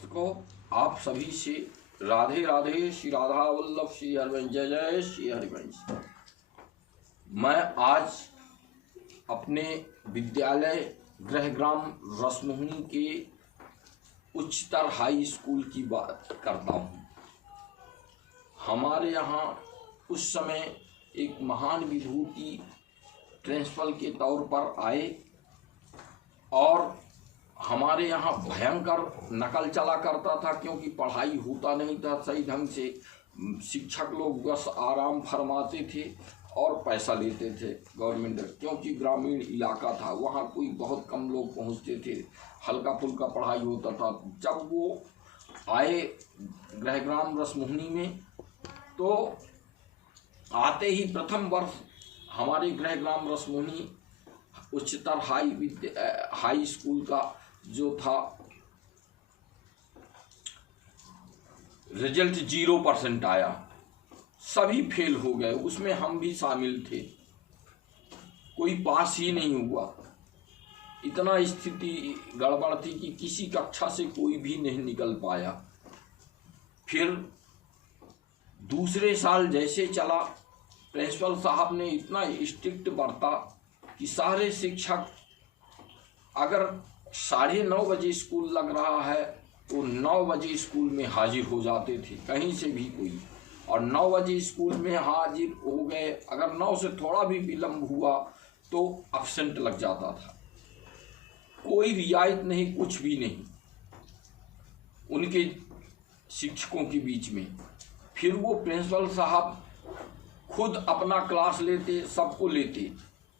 दर्शकों, आप सभी से राधे राधे। श्री राधा वल्लभ श्री हरिवंश, जय जय श्री हरिवंश। मैं आज अपने विद्यालय गृहग्राम रसमोहनी के उच्चतर हाई स्कूल की बात करता हूँ। हमारे यहाँ उस समय एक महान विभूति प्रिंसिपल के तौर पर आए और हमारे यहाँ भयंकर नकल चला करता था, क्योंकि पढ़ाई होता नहीं था सही ढंग से। शिक्षक लोग बस आराम फरमाते थे और पैसा लेते थे गवर्नमेंट, क्योंकि ग्रामीण इलाका था, वहाँ कोई बहुत कम लोग पहुँचते थे, हल्का फुल्का पढ़ाई होता था। जब वो आए गृहग्राम रसमोहनी में, तो आते ही प्रथम वर्ष हमारे गृहग्राम रसमोहनी उच्चतर हाई स्कूल का जो था रिजल्ट 0% आया, सभी फेल हो गए, उसमें हम भी शामिल थे, कोई पास ही नहीं हुआ। इतना स्थिति गड़बड़ थी कि किसी कक्षा से कोई भी नहीं निकल पाया। फिर दूसरे साल जैसे चला, प्रिंसिपल साहब ने इतना स्ट्रिक्ट बरता कि सारे शिक्षक अगर 9:30 बजे स्कूल लग रहा है तो 9 बजे स्कूल में हाजिर हो जाते थे, कहीं से भी कोई, और 9 बजे स्कूल में हाजिर हो गए। अगर 9 से थोड़ा भी विलम्ब हुआ तो एब्सेंट लग जाता था। कोई रियायत नहीं, कुछ भी नहीं उनके शिक्षकों के बीच में। फिर वो प्रिंसिपल साहब खुद अपना क्लास लेते, सबको लेते।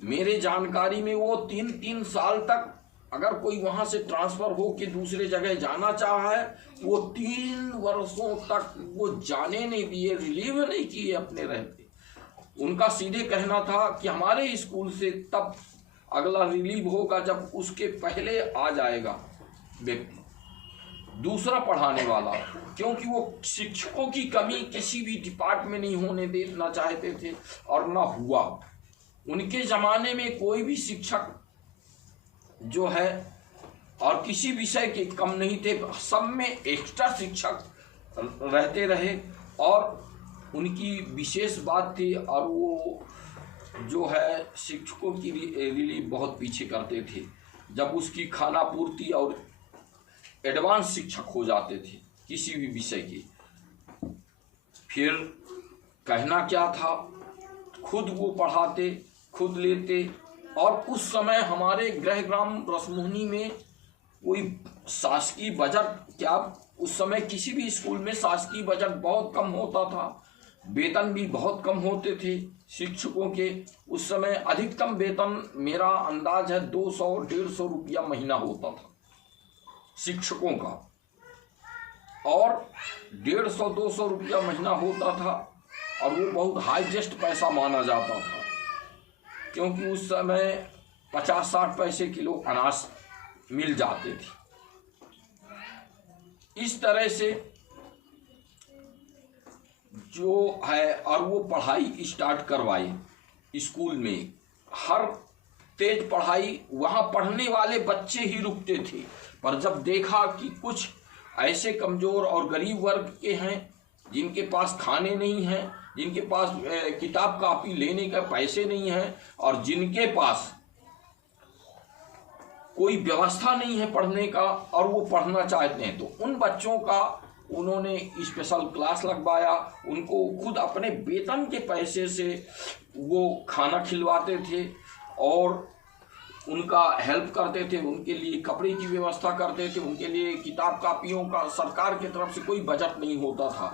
मेरे जानकारी में वो 3 साल तक, अगर कोई वहाँ से ट्रांसफ़र हो के दूसरे जगह जाना चाहा है, वो 3 वर्षों तक वो जाने नहीं दिए, रिलीव नहीं किए अपने रहते। उनका सीधे कहना था कि हमारे स्कूल से तब अगला रिलीव होगा जब उसके पहले आ जाएगा व्यक्ति दूसरा पढ़ाने वाला, क्योंकि वो शिक्षकों की कमी किसी भी डिपार्टमेंट में नहीं होने देना चाहते थे, और ना हुआ। उनके ज़माने में कोई भी शिक्षक जो है और किसी विषय के कम नहीं थे, सब में एक्स्ट्रा शिक्षक रहते रहे, और उनकी विशेष बात थी। और वो जो है शिक्षकों की रिलीव बहुत पीछे करते थे, जब उसकी खाना पूर्ति और एडवांस शिक्षक हो जाते थे किसी भी विषय के। फिर कहना क्या था, खुद वो पढ़ाते, खुद लेते। और उस समय हमारे गृहग्राम रसमोहनी में कोई शासकीय बजट, क्या उस समय किसी भी स्कूल में शासकीय बजट बहुत कम होता था, वेतन भी बहुत कम होते थे शिक्षकों के। उस समय अधिकतम वेतन मेरा अंदाज है 200-150 रुपया महीना होता था शिक्षकों का, और 150-200 रुपया महीना होता था, और वो बहुत हाईएस्ट पैसा माना जाता था, क्योंकि उस समय 50-60 पैसे किलो अनाज मिल जाते थे। इस तरह से जो है, और वो पढ़ाई स्टार्ट करवाई स्कूल में। हर तेज पढ़ाई, वहाँ पढ़ने वाले बच्चे ही रुकते थे, पर जब देखा कि कुछ ऐसे कमज़ोर और गरीब वर्ग के हैं जिनके पास खाने नहीं हैं, जिनके पास किताब कापी लेने का पैसे नहीं हैं, और जिनके पास कोई व्यवस्था नहीं है पढ़ने का, और वो पढ़ना चाहते हैं, तो उन बच्चों का उन्होंने स्पेशल क्लास लगवाया। उनको खुद अपने वेतन के पैसे से वो खाना खिलवाते थे और उनका हेल्प करते थे, उनके लिए कपड़े की व्यवस्था करते थे, उनके लिए किताब कापियों का सरकार की तरफ से कोई बजट नहीं होता था,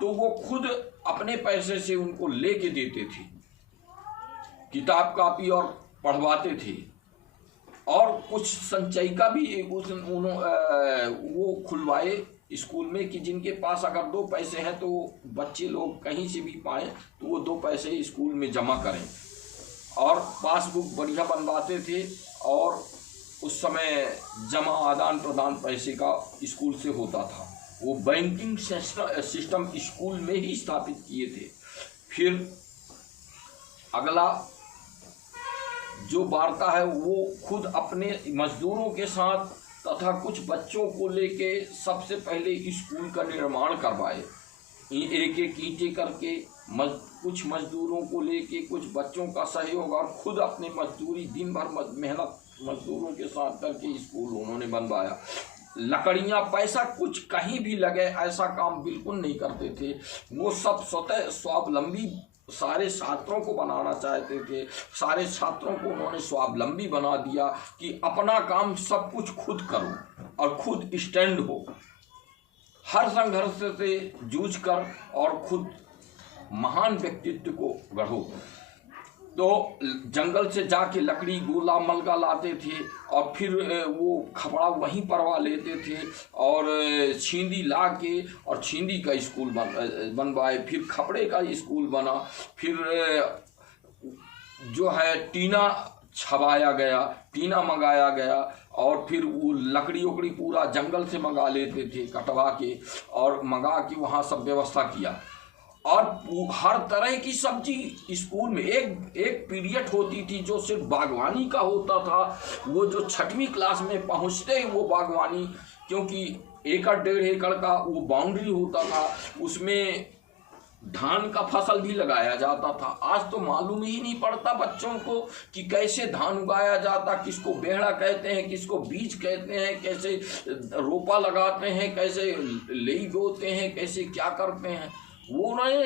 तो वो खुद अपने पैसे से उनको लेके देते थे किताब कापी और पढ़वाते थे। और कुछ संचय का भी वो खुलवाए स्कूल में, कि जिनके पास अगर 2 पैसे हैं तो बच्चे लोग कहीं से भी पाएँ तो वो 2 पैसे स्कूल में जमा करें, और पासबुक बढ़िया बनवाते थे। और उस समय जमा आदान प्रदान पैसे का स्कूल से होता था। वो बैंकिंग सिस्टम स्कूल में ही स्थापित किए थे। फिर अगला जो वार्ता है, वो खुद अपने मजदूरों के साथ तथा कुछ बच्चों को लेके सबसे पहले स्कूल का निर्माण करवाए। एक एक ईंटें करके कुछ मजदूरों को लेके, कुछ बच्चों का सहयोग और खुद अपने मजदूरी दिन भर मेहनत मजदूरों के साथ करके स्कूल उन्होंने बनवाया। लकड़ियाँ पैसा कुछ कहीं भी लगे ऐसा काम बिल्कुल नहीं करते थे। वो सब स्वतः स्वावलंबी सारे छात्रों को बनाना चाहते थे। सारे छात्रों को उन्होंने स्वावलंबी बना दिया कि अपना काम सब कुछ खुद करो और खुद स्टैंड हो, हर संघर्ष से जूझ कर और खुद महान व्यक्तित्व को गढ़ो। तो जंगल से जाके लकड़ी गोला मलगा लाते थे और फिर वो खपड़ा वहीं परवा लेते थे और छींदी ला के और छींदी का स्कूल बनवाए। फिर खपड़े का स्कूल बना। फिर जो है टीना छवाया गया, टीना मंगाया गया और फिर वो लकड़ी उकड़ी पूरा जंगल से मंगा लेते थे कटवा के और मंगा के वहाँ सब व्यवस्था किया। और हर तरह की सब्जी स्कूल में एक पीरियड होती थी जो सिर्फ बागवानी का होता था। वो जो 6वीं क्लास में पहुंचते ही वो बागवानी, क्योंकि 1-1.5 एकड़ का वो बाउंड्री होता था, उसमें धान का फसल भी लगाया जाता था। आज तो मालूम ही नहीं पड़ता बच्चों को कि कैसे धान उगाया जाता, किसको बेहड़ा कहते हैं, किसको बीज कहते हैं, कैसे रोपा लगाते हैं, कैसे लेई बोते हैं, कैसे क्या करते हैं। वो उन्होंने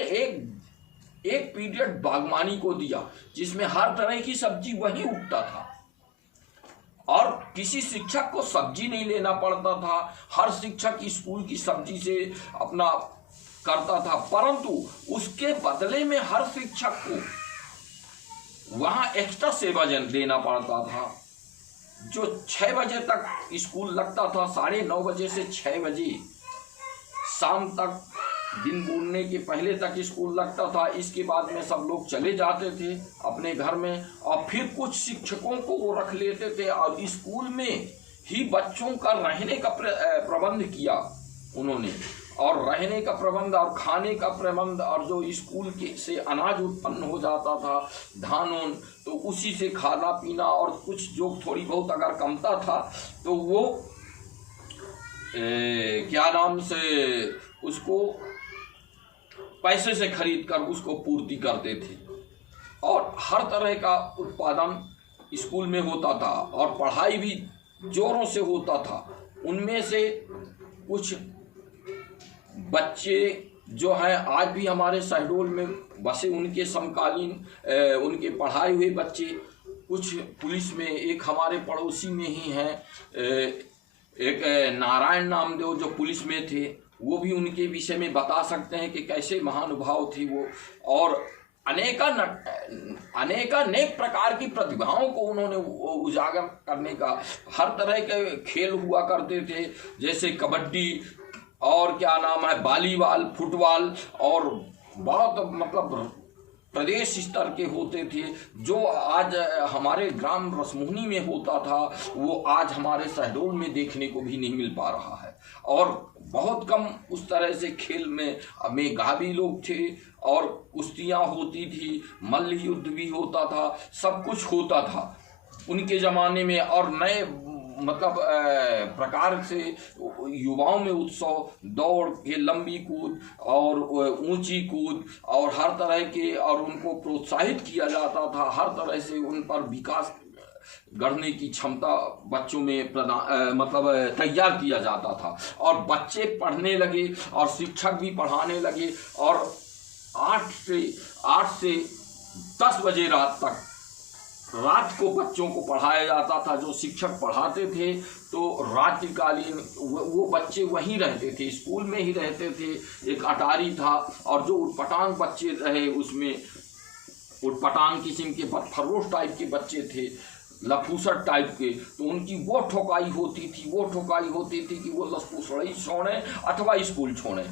एक पीरियड बागवानी को दिया जिसमें हर तरह की सब्जी वहीं उगता था और किसी शिक्षक को सब्जी नहीं लेना पड़ता था। हर शिक्षक स्कूल की सब्जी से अपना करता था, परंतु उसके बदले में हर शिक्षक को वहां एक्स्ट्रा सेवा देना पड़ता था। जो 6 बजे तक स्कूल लगता था, 9:30 बजे से 6 बजे शाम तक, दिन बूढ़ने के पहले तक स्कूल लगता था। इसके बाद में सब लोग चले जाते थे अपने घर में और फिर कुछ शिक्षकों को वो रख लेते थे और स्कूल में ही बच्चों का रहने का प्रबंध किया उन्होंने। और रहने का प्रबंध और खाने का प्रबंध और जो स्कूल के से अनाज उत्पन्न हो जाता था, धान उन, तो उसी से खाना पीना और कुछ जो थोड़ी बहुत अगर कमता था तो वो क्या नाम से उसको पैसे से खरीद कर उसको पूर्ति करते थे। और हर तरह का उत्पादन स्कूल में होता था और पढ़ाई भी जोरों से होता था। उनमें से कुछ बच्चे जो हैं आज भी हमारे शहडोल में बसे, उनके समकालीन उनके पढ़ाए हुए बच्चे कुछ पुलिस में, एक हमारे पड़ोसी में ही हैं, एक नारायण नामदेव जो पुलिस में थे, वो भी उनके विषय में बता सकते हैं कि कैसे महानुभाव थे वो। और अनेक प्रकार की प्रतिभाओं को उन्होंने उजागर करने का, हर तरह के खेल हुआ करते थे, जैसे कबड्डी और क्या नाम है वॉलीबॉल, फुटबॉल, और बहुत मतलब प्रदेश स्तर के होते थे। जो आज हमारे ग्राम रसमोहनी में होता था वो आज हमारे शहडोल में देखने को भी नहीं मिल पा रहा है। और बहुत कम उस तरह से खेल में गावी लोग थे और कुश्तियाँ होती थी, मल्ल युद्ध भी होता था, सब कुछ होता था उनके ज़माने में। और नए मतलब प्रकार से युवाओं में उत्सव, दौड़ के, लंबी कूद और ऊंची कूद और हर तरह के, और उनको प्रोत्साहित किया जाता था। हर तरह से उन पर विकास गढ़ने की क्षमता बच्चों में मतलब तैयार किया जाता था। और बच्चे पढ़ने लगे और शिक्षक भी पढ़ाने लगे और 8 से 10 बजे रात को बच्चों को पढ़ाया जाता था। जो शिक्षक पढ़ाते थे तो रात्रिकालीन वो बच्चे वहीं रहते थे, स्कूल में ही रहते थे। एक अटारी था और जो उटपटांग बच्चे रहे उसमें उटपटांग किस्म के फरोश टाइप के बच्चे थे, लफूसट टाइप के, तो उनकी वो ठोकाई होती थी कि वो लफूसड़ी छोड़े अथवा स्कूल छोड़े।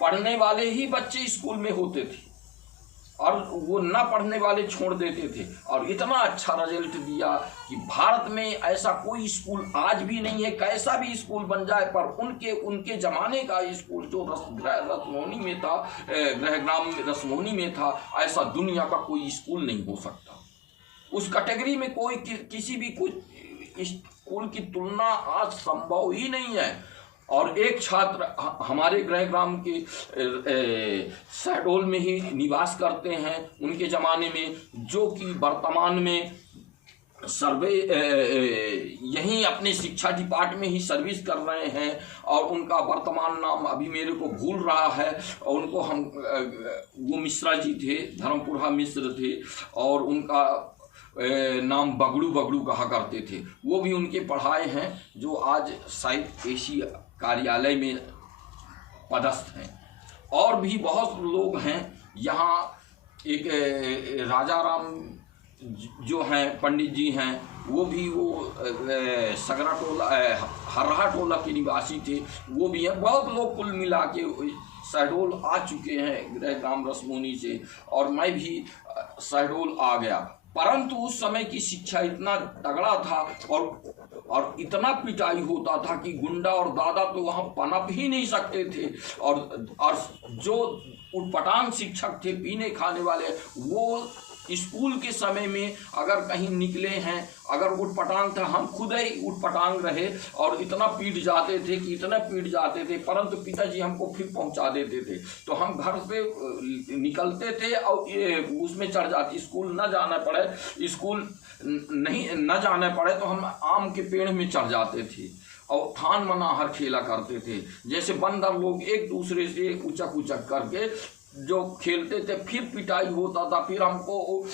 पढ़ने वाले ही बच्चे स्कूल में होते थे और वो ना पढ़ने वाले छोड़ देते थे। और इतना अच्छा रिजल्ट दिया कि भारत में ऐसा कोई स्कूल आज भी नहीं है, कैसा भी स्कूल बन जाए, पर उनके ज़माने का स्कूल जो रसमोहनी में था, गृहग्राम रसमोहनी में था, ऐसा दुनिया का कोई स्कूल नहीं हो सकता। उस कैटेगरी में कोई किसी भी स्कूल की तुलना आज संभव ही नहीं है। और एक छात्र हमारे गृह ग्राम के शहडोल में ही निवास करते हैं उनके ज़माने में, जो कि वर्तमान में सर्वे यहीं अपने शिक्षा डिपार्टमेंट में ही सर्विस कर रहे हैं, और उनका वर्तमान नाम अभी मेरे को भूल रहा है। और उनको हम वो मिश्रा जी थे, धर्मपुरा मिश्र थे, और उनका नाम बगड़ू कहा करते थे। वो भी उनके पढ़ाए हैं, जो आज शायद एसी कार्यालय में पदस्थ हैं। और भी बहुत लोग हैं यहाँ। एक राजा राम जो हैं पंडित जी हैं, वो भी सगरा टोला हर्रा टोला के निवासी थे, वो भी हैं। बहुत लोग कुल मिला के शहडोल आ चुके हैं गृह ग्राम रसमोनी से, और मैं भी शहडोल आ गया। परंतु उस समय की शिक्षा इतना तगड़ा था और इतना पिटाई होता था कि गुंडा और दादा तो वहाँ पनप ही नहीं सकते थे। और जो उटपटांग शिक्षक थे, पीने खाने वाले, वो स्कूल के समय में अगर कहीं निकले हैं, अगर उटपटांग था, हम खुद ही उटपटांग रहे और इतना पीट जाते थे कि इतना पीट जाते थे, परंतु पिताजी हमको फिर पहुंचा देते थे। तो हम घर से निकलते थे और ये उसमें चढ़ जाती, स्कूल न जाना पड़े, स्कूल नहीं न जाना पड़े तो हम आम के पेड़ में चढ़ जाते थे और थान मनाहर खेला करते थे। जैसे बंदर लोग एक दूसरे से उचक उचक करके जो खेलते थे। फिर पिटाई होता था, फिर हमको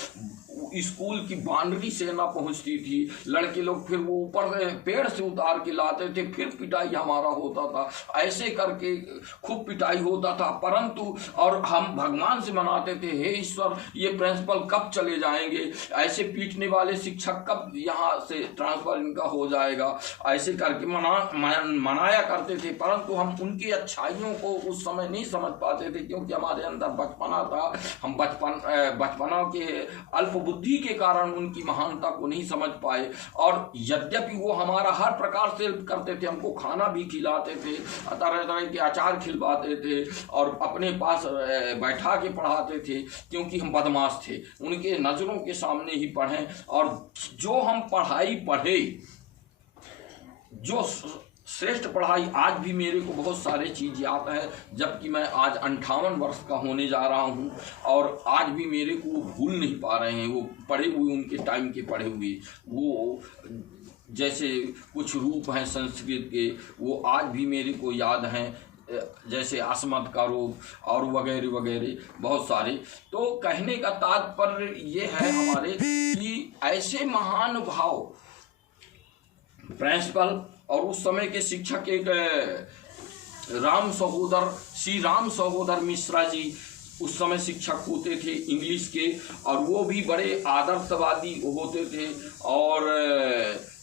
स्कूल की बाउंड्री से ना पहुंचती थी, लड़के लोग फिर वो ऊपर पेड़ से उतार के लाते थे, फिर पिटाई हमारा होता था। ऐसे करके खूब पिटाई होता था। परंतु और हम भगवान से मनाते थे, हे ईश्वर ये प्रिंसिपल कब चले जाएंगे, ऐसे पीटने वाले शिक्षक कब यहाँ से ट्रांसफर इनका हो जाएगा, ऐसे करके मनाया करते थे। परंतु हम उनकी अच्छाइयों को उस समय नहीं समझ पाते थे, क्योंकि हमारे अंदर बचपना था। हम बचपना के अल्प बुद्धि के कारण उनकी महानता को नहीं समझ पाए। और यद्यपि वो हमारा हर प्रकार से करते थे, हमको खाना भी खिलाते थे, तरह तरह के अचार खिलवाते थे और अपने पास बैठा के पढ़ाते थे, क्योंकि हम बदमाश थे। उनके नजरों के सामने ही पढ़ें, और जो हम पढ़ाई पढ़े, जो श्रेष्ठ पढ़ाई, आज भी मेरे को बहुत सारे चीज़ याद है, जबकि मैं आज 58 वर्ष का होने जा रहा हूँ, और आज भी मेरे को वो भूल नहीं पा रहे हैं। वो पढ़े हुए, उनके टाइम के पढ़े हुए, वो जैसे कुछ रूप हैं संस्कृत के, वो आज भी मेरे को याद हैं, जैसे अस्मत् का रूप और वगैरह वगैरह बहुत सारे। तो कहने का तात्पर्य ये है हमारे कि ऐसे महान भाव प्रिंसिपल और उस समय के शिक्षक एक श्री राम सहोदर मिश्रा जी उस समय शिक्षक होते थे इंग्लिश के, और वो भी बड़े आदर्शवादी होते थे। और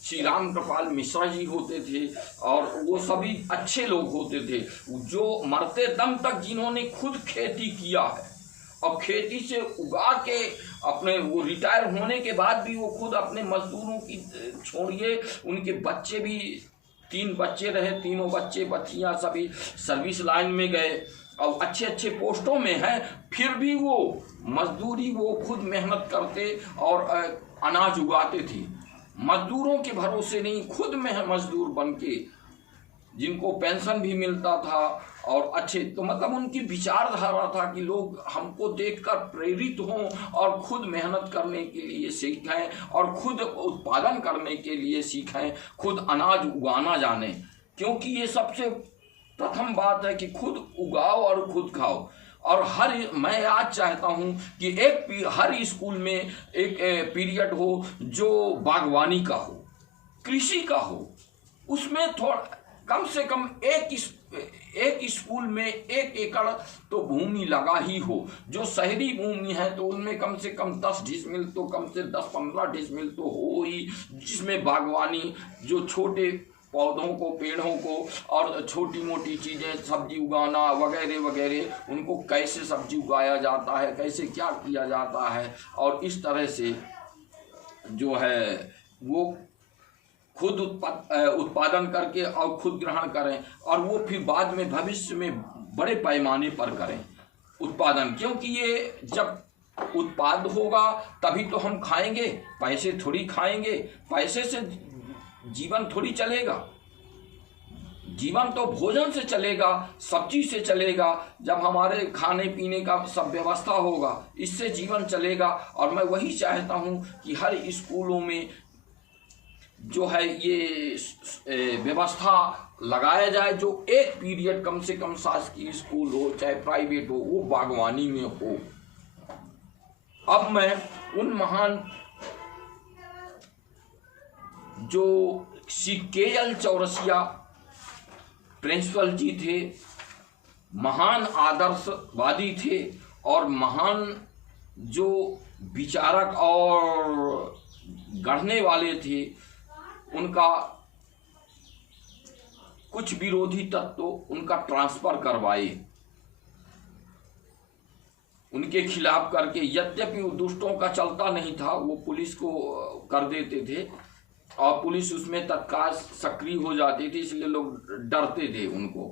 श्री राम कृपाल मिश्रा जी होते थे, और वो सभी अच्छे लोग होते थे, जो मरते दम तक जिन्होंने खुद खेती किया है और खेती से उगा के अपने, वो रिटायर होने के बाद भी वो खुद अपने मजदूरों की छोड़िए, उनके बच्चे भी 3 बच्चे रहे, तीनों बच्चियां सभी सर्विस लाइन में गए और अच्छे अच्छे पोस्टों में हैं। फिर भी वो मजदूरी, वो खुद मेहनत करते और अनाज उगाते थे। मजदूरों के भरोसे नहीं, खुद में मजदूर बन के, जिनको पेंशन भी मिलता था और अच्छे। तो मतलब उनकी विचारधारा था कि लोग हमको देखकर प्रेरित हों और खुद मेहनत करने के लिए सीखें और खुद उत्पादन करने के लिए सीखें, खुद अनाज उगाना जाने। क्योंकि ये सबसे प्रथम बात है कि खुद उगाओ और खुद खाओ। और मैं आज चाहता हूँ कि हर स्कूल में एक पीरियड हो जो बागवानी का हो, कृषि का हो। उसमें थोड़ा कम से कम एक स्कूल में 1 एकड़ तो भूमि लगा ही हो। जो शहरी भूमि है तो उनमें कम से कम 10 डिसमिल तो कम से 10-15 डिसमिल तो हो ही, जिसमें बागवानी, जो छोटे पौधों को, पेड़ों को और छोटी मोटी चीज़ें, सब्जी उगाना वगैरह वगैरह, उनको कैसे सब्जी उगाया जाता है, कैसे क्या किया जाता है, और इस तरह से जो है वो खुद उत्पादन करके और खुद ग्रहण करें, और वो फिर बाद में भविष्य में बड़े पैमाने पर करें उत्पादन। क्योंकि ये जब उत्पाद होगा तभी तो हम खाएंगे, पैसे थोड़ी खाएंगे। पैसे से जीवन थोड़ी चलेगा। जीवन तो भोजन से चलेगा, सब्जी से चलेगा, जब हमारे खाने पीने का सब व्यवस्था होगा, इससे जीवन चलेगा। और मैं वही चाहता हूँ कि हर स्कूलों में जो है ये व्यवस्था लगाया जाए, जो एक पीरियड कम से कम शासकीय स्कूल हो चाहे प्राइवेट हो, वो बागवानी में हो। अब मैं उन महान जो CKL चौरसिया प्रिंसिपल जी थे, महान आदर्शवादी थे और महान जो विचारक और गढ़ने वाले थे, उनका कुछ विरोधी तत्व उनका ट्रांसफर करवाए, उनके खिलाफ करके। यद्यपि वो दुष्टों का चलता नहीं था, वो पुलिस को कर देते थे और पुलिस उसमें तत्काल सक्रिय हो जाती थी, इसलिए लोग डरते थे उनको।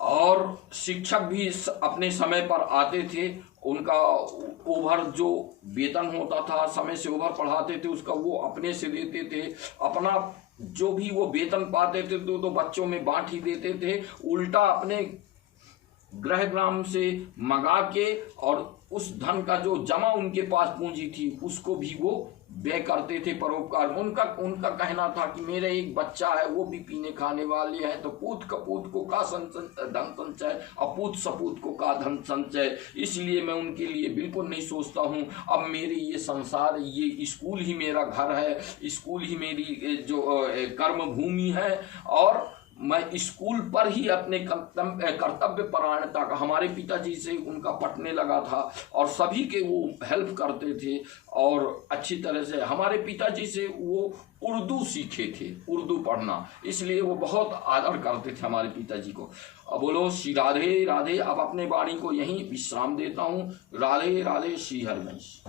और शिक्षक भी अपने समय पर आते थे, उनका ओवर जो वेतन होता था समय से ओवर पढ़ाते थे, उसका वो अपने से देते थे। अपना जो भी वो वेतन पाते थे तो बच्चों में बांट ही देते थे, उल्टा अपने गृह ग्राम से मंगा के और उस धन का जो जमा उनके पास पूंजी थी उसको भी वो व्यय करते थे परोपकार। उनका कहना था कि मेरे एक बच्चा है, वो भी पीने खाने वाले है, तो पूत कपूत को का धन संचय, अपूत सपूत को का धन संचय। इसलिए मैं उनके लिए बिल्कुल नहीं सोचता हूँ। अब मेरे ये संसार, ये स्कूल ही मेरा घर है, स्कूल ही मेरी जो कर्म भूमि है, और मैं स्कूल पर ही अपने कर्तव्य परायणता का, हमारे पिताजी से उनका पटने लगा था और सभी के वो हेल्प करते थे और अच्छी तरह से। हमारे पिताजी से वो उर्दू सीखे थे, उर्दू पढ़ना, इसलिए वो बहुत आदर करते थे हमारे पिताजी को। अब बोलो श्री राधे राधे। अब अपने वाणी को यहीं विश्राम देता हूँ। राधे राधे। श्री हरिवंश।